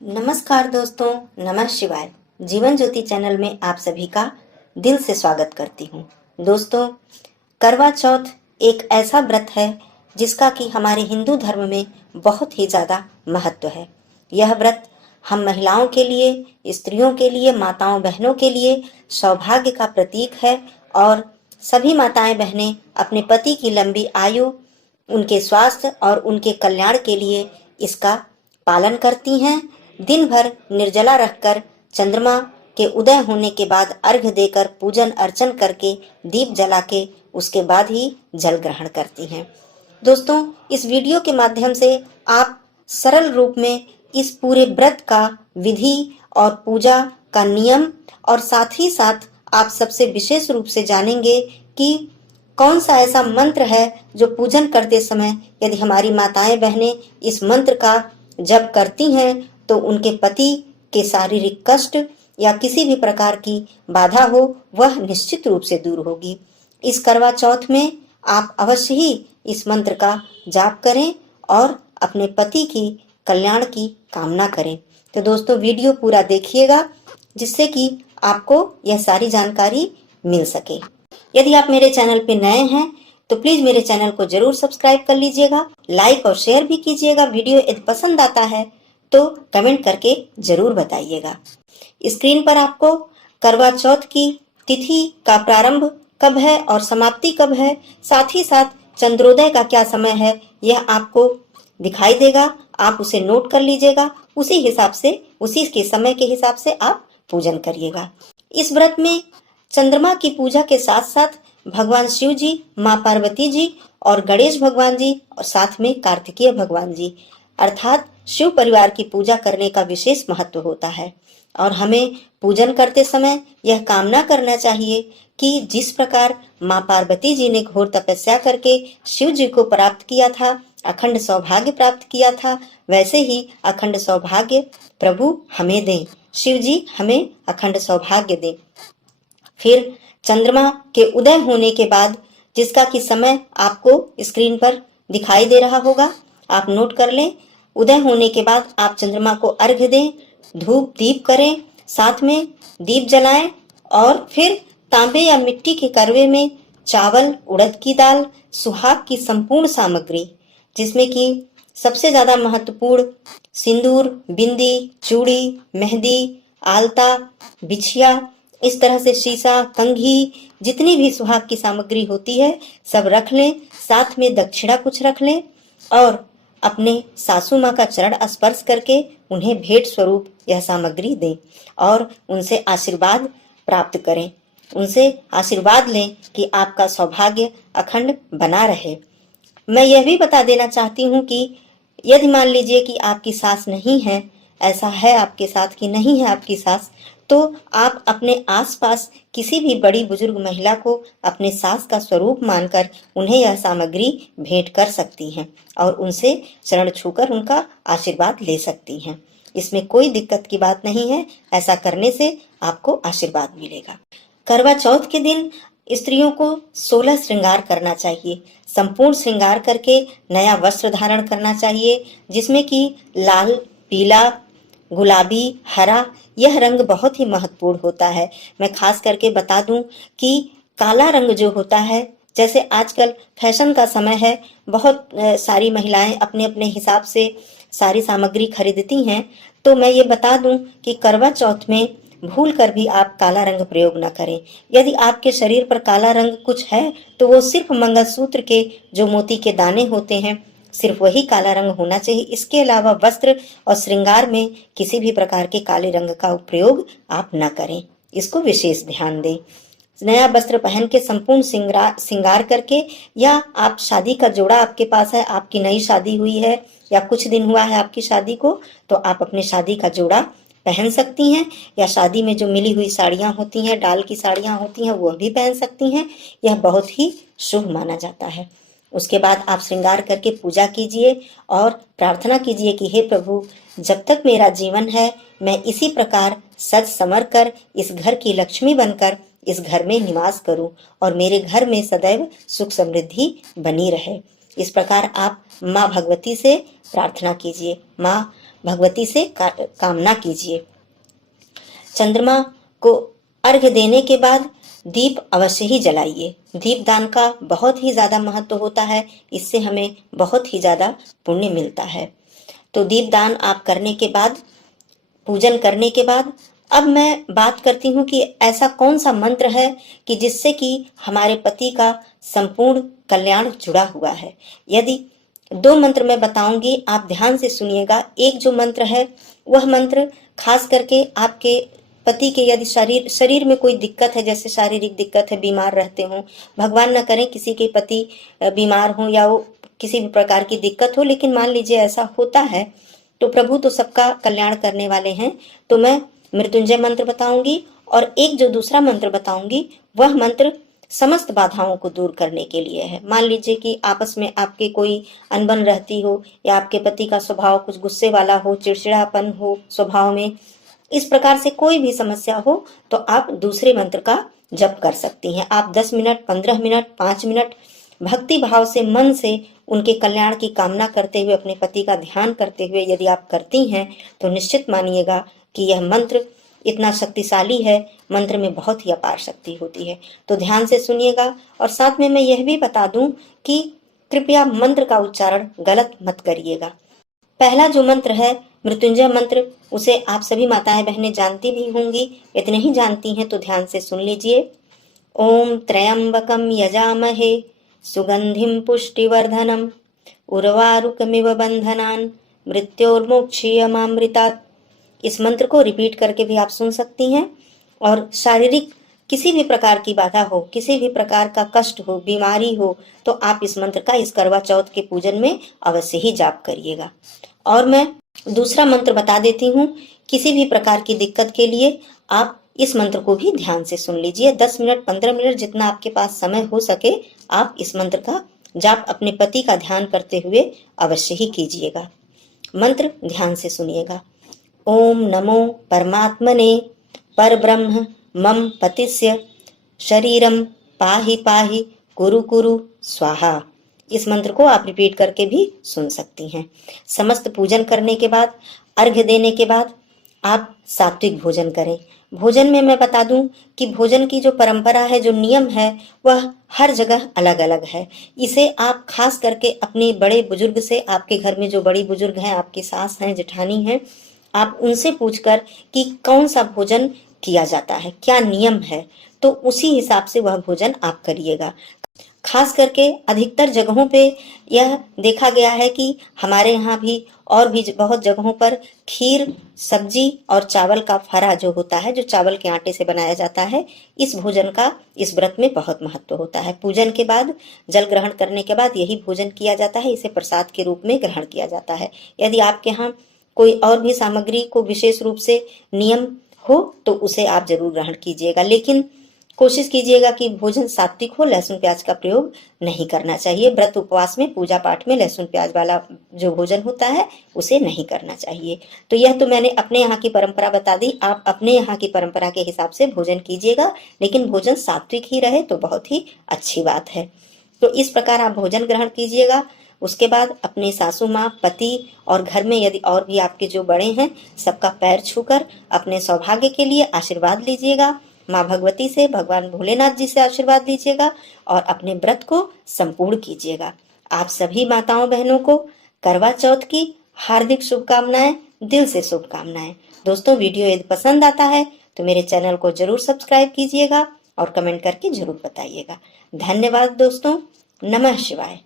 नमस्कार दोस्तों, नमः शिवाय। जीवन ज्योति चैनल में आप सभी का दिल से स्वागत करती हूँ। दोस्तों, करवा चौथ एक ऐसा व्रत है जिसका कि हमारे हिंदू धर्म में बहुत ही ज़्यादा महत्व है। यह व्रत हम महिलाओं के लिए, स्त्रियों के लिए, माताओं बहनों के लिए सौभाग्य का प्रतीक है और सभी माताएं बहनें अपने पति की लंबी आयु, उनके स्वास्थ्य और उनके कल्याण के लिए इसका पालन करती हैं। दिन भर निर्जला रहकर चंद्रमा के उदय होने के बाद अर्घ्य देकर पूजन अर्चन करके दीप जला के उसके बाद ही जल ग्रहण करती हैं। दोस्तों, इस वीडियो के माध्यम से आप सरल रूप में इस पूरे व्रत का विधि और पूजा का नियम और साथ ही साथ आप सबसे विशेष रूप से जानेंगे कि कौन सा ऐसा मंत्र है जो पूजन करते समय यदि हमारी माताएं बहनें इस मंत्र का जप करती हैं तो उनके पति के शारीरिक कष्ट या किसी भी प्रकार की बाधा हो वह निश्चित रूप से दूर होगी। इस करवा चौथ में आप अवश्य ही इस मंत्र का जाप करें और अपने पति की कल्याण की कामना करें। तो दोस्तों, वीडियो पूरा देखिएगा जिससे कि आपको यह सारी जानकारी मिल सके। यदि आप मेरे चैनल पे नए हैं तो प्लीज मेरे चैनल को जरूर सब्सक्राइब कर लीजिएगा, लाइक और शेयर भी कीजिएगा। वीडियो यदि पसंद आता है तो कमेंट करके जरूर बताइएगा। स्क्रीन पर आपको करवा चौथ की तिथि का प्रारंभ कब है और समाप्ति कब है, साथ ही साथ चंद्रोदय का क्या समय है, यह आपको दिखाई देगा। आप उसे नोट कर लीजिएगा, उसी हिसाब से, उसी के समय के हिसाब से आप पूजन करिएगा। इस व्रत में चंद्रमा की पूजा के साथ साथ भगवान शिव जी, माँ पार्वती जी और गणेश भगवान जी और साथ में कार्तिकेय भगवान जी अर्थात शिव परिवार की पूजा करने का विशेष महत्व होता है। और हमें पूजन करते समय यह कामना करना चाहिए कि जिस प्रकार माँ पार्वती जी ने घोर तपस्या करके शिव जी को प्राप्त किया था, अखंड सौभाग्य प्राप्त किया था, वैसे ही अखंड सौभाग्य प्रभु हमें दें। शिव जी हमें अखंड सौभाग्य दें। फिर चंद्रमा के उदय होने के बाद, जिसका कि समय आपको स्क्रीन पर दिखाई दे रहा होगा, आप नोट कर लें। उदय होने के बाद आप चंद्रमा को अर्घ्य दें, धूप दीप करें, साथ में दीप जलाएं और फिर तांबे या मिट्टी के करवे में चावल, उड़द की दाल, सुहाग की संपूर्ण सामग्री जिसमें कि सबसे ज्यादा महत्वपूर्ण सिंदूर, बिंदी, चूड़ी, मेहंदी, आलता, बिछिया, इस तरह से शीशा, कंघी, जितनी भी सुहाग की सामग्री होती है सब रख लें। साथ में दक्षिणा कुछ रख लें और अपने सासू माँ का चरण स्पर्श करके उन्हें भेंट स्वरूप यह सामग्री दें और उनसे आशीर्वाद प्राप्त करें। उनसे आशीर्वाद लें कि आपका सौभाग्य अखंड बना रहे। मैं यह भी बता देना चाहती हूँ कि यदि मान लीजिए कि आपकी सास नहीं है, ऐसा है आपके साथ कि नहीं है आपकी सास, तो आप अपने आसपास किसी भी बड़ी बुजुर्ग महिला को अपने सास का स्वरूप मानकर उन्हें यह सामग्री भेंट कर सकती हैं और उनसे चरण छूकर उनका आशीर्वाद ले सकती हैं। इसमें कोई दिक्कत की बात नहीं है। ऐसा करने से आपको आशीर्वाद मिलेगा। करवा चौथ के दिन स्त्रियों को 16 श्रृंगार करना चाहिए। संपूर्ण श्रृंगार करके नया वस्त्र धारण करना चाहिए जिसमें कि लाल, पीला, गुलाबी, हरा, यह रंग बहुत ही महत्वपूर्ण होता है। मैं खास करके बता दूं कि काला रंग जो होता है, जैसे आजकल फैशन का समय है, बहुत सारी महिलाएं अपने अपने हिसाब से सारी सामग्री खरीदती हैं, तो मैं ये बता दूं कि करवा चौथ में भूल कर भी आप काला रंग प्रयोग न करें। यदि आपके शरीर पर काला रंग कुछ है तो वो सिर्फ मंगलसूत्र के जो मोती के दाने होते हैं, सिर्फ वही काला रंग होना चाहिए। इसके अलावा वस्त्र और श्रृंगार में किसी भी प्रकार के काले रंग का प्रयोग आप न करें, इसको विशेष ध्यान दें। नया वस्त्र पहन के संपूर्ण श्रृंगार करके, या आप शादी का जोड़ा आपके पास है, आपकी नई शादी हुई है या कुछ दिन हुआ है आपकी शादी को, तो आप अपने शादी का जोड़ा पहन सकती हैं, या शादी में जो मिली हुई साड़ियां होती हैं, डाल की साड़ियां होती हैं, वह भी पहन सकती हैं। यह बहुत ही शुभ माना जाता है। उसके बाद आप श्रृंगार करके पूजा कीजिए और प्रार्थना कीजिए कि हे प्रभु, जब तक मेरा जीवन है मैं इसी प्रकार सज संवर कर इस घर की लक्ष्मी बनकर इस घर में निवास करूं और मेरे घर में सदैव सुख समृद्धि बनी रहे। इस प्रकार आप माँ भगवती से प्रार्थना कीजिए। माँ भगवती से कामना कीजिए। चंद्रमा को अर्घ्य देने के बाद दीप अवश्य ही जलाइए। दीप दान का बहुत ही ज्यादा महत्व होता है, इससे हमें बहुत ही ज्यादा पुण्य मिलता है। तो दीप दान आप करने के बाद, पूजन करने के बाद, अब मैं बात करती हूँ कि ऐसा कौन सा मंत्र है कि जिससे कि हमारे पति का संपूर्ण कल्याण जुड़ा हुआ है। यदि 2 मंत्र मैं बताऊंगी, आप ध्यान से सुनिएगा। एक जो मंत्र है वह मंत्र खास करके आपके पति के यदि शरीर में कोई दिक्कत है, जैसे शारीरिक दिक्कत है, बीमार रहते हो, भगवान न करें किसी के पति बीमार हो या वो किसी भी प्रकार की दिक्कत हो, लेकिन मान लीजिए ऐसा होता है, तो प्रभु तो सबका कल्याण करने वाले हैं। तो मैं मृत्युंजय मंत्र बताऊंगी और एक जो दूसरा मंत्र बताऊंगी वह मंत्र समस्त बाधाओं को दूर करने के लिए है। मान लीजिए कि आपस में आपके कोई अनबन रहती हो या आपके पति का स्वभाव कुछ गुस्से वाला हो, चिड़चिड़ापन हो स्वभाव में, इस प्रकार से कोई भी समस्या हो तो आप दूसरे मंत्र का जप कर सकती हैं। आप 10 मिनट, 15 मिनट, 5 मिनट भक्ति भाव से, मन से उनके कल्याण की कामना करते हुए, अपने पति का ध्यान करते हुए यदि आप करती हैं तो निश्चित मानिएगा कि यह मंत्र इतना शक्तिशाली है। मंत्र में बहुत ही अपार शक्ति होती है। तो ध्यान से सुनिएगा। और साथ में मैं यह भी बता दूं कि कृपया मंत्र का उच्चारण गलत मत करिएगा। पहला जो मंत्र है मृत्युंजय मंत्र, उसे आप सभी माताएं बहनें जानती भी होंगी। इतने ही जानती हैं तो ध्यान से सुन लीजिए। ओम त्र्यंबकम यजामहे सुगंधिम पुष्टिवर्धनम उर्वारुकमिव बंधनान मृत्योर्मुक्षीयमामृतात्। इस मंत्र को रिपीट करके भी आप सुन सकती हैं। और शारीरिक किसी भी प्रकार की बाधा हो, किसी भी प्रकार का कष्ट हो, बीमारी हो, तो आप इस मंत्र का इस करवा चौथ के पूजन में अवश्य ही जाप करिएगा। और मैं दूसरा मंत्र बता देती हूँ। किसी भी प्रकार की दिक्कत के लिए आप इस मंत्र को भी ध्यान से सुन लीजिए। 10 मिनट, 15 मिनट, जितना आपके पास समय हो सके आप इस मंत्र का जाप अपने पति का ध्यान करते हुए अवश्य ही कीजिएगा। मंत्र ध्यान से सुनिएगा। ओम नमो परमात्मने परब्रह्म मम पतिस्य शरीरम पाहि पाहि कुरु कुरु स्वाहा। इस मंत्र को आप रिपीट करके भी सुन सकती हैं। समस्त पूजन करने के बाद, अर्घ्य देने के बाद आप सात्विक भोजन करें। भोजन में मैं बता दूं कि भोजन की जो परंपरा है, जो नियम है, वह हर जगह अलग अलग है। इसे आप खास करके अपने बड़े बुजुर्ग से, आपके घर में जो बड़ी बुजुर्ग हैं, आपकी सास हैं, जेठानी हैं, आप उनसे पूछकर कि कौन सा भोजन किया जाता है, क्या नियम है, तो उसी हिसाब से वह भोजन आप करिएगा। खास करके अधिकतर जगहों पे यह देखा गया है कि हमारे यहाँ भी और भी बहुत जगहों पर खीर, सब्जी और चावल का फरा जो होता है, जो चावल के आटे से बनाया जाता है, इस भोजन का इस व्रत में बहुत महत्व होता है। पूजन के बाद, जल ग्रहण करने के बाद यही भोजन किया जाता है। इसे प्रसाद के रूप में ग्रहण किया जाता है। यदि आपके यहाँ कोई और भी सामग्री को विशेष रूप से नियम हो तो उसे आप जरूर ग्रहण कीजिएगा, लेकिन कोशिश कीजिएगा कि भोजन सात्विक हो। लहसुन प्याज का प्रयोग नहीं करना चाहिए। व्रत उपवास में, पूजा पाठ में लहसुन प्याज वाला जो भोजन होता है उसे नहीं करना चाहिए। तो यह तो मैंने अपने यहाँ की परंपरा बता दी। आप अपने यहाँ की परंपरा के हिसाब से भोजन कीजिएगा, लेकिन भोजन सात्विक ही रहे तो बहुत ही अच्छी बात है। तो इस प्रकार आप भोजन ग्रहण कीजिएगा। उसके बाद अपने सासू माँ, पति और घर में यदि और भी आपके जो बड़े हैं, सबका पैर छूकर अपने सौभाग्य के लिए आशीर्वाद लीजिएगा। माँ भगवती से, भगवान भोलेनाथ जी से आशीर्वाद लीजिएगा और अपने व्रत को संपूर्ण कीजिएगा। आप सभी माताओं बहनों को करवा चौथ की हार्दिक शुभकामनाएं, दिल से शुभकामनाएं। दोस्तों, वीडियो यदि पसंद आता है तो मेरे चैनल को जरूर सब्सक्राइब कीजिएगा और कमेंट करके जरूर बताइएगा। धन्यवाद दोस्तों। नमः शिवाय।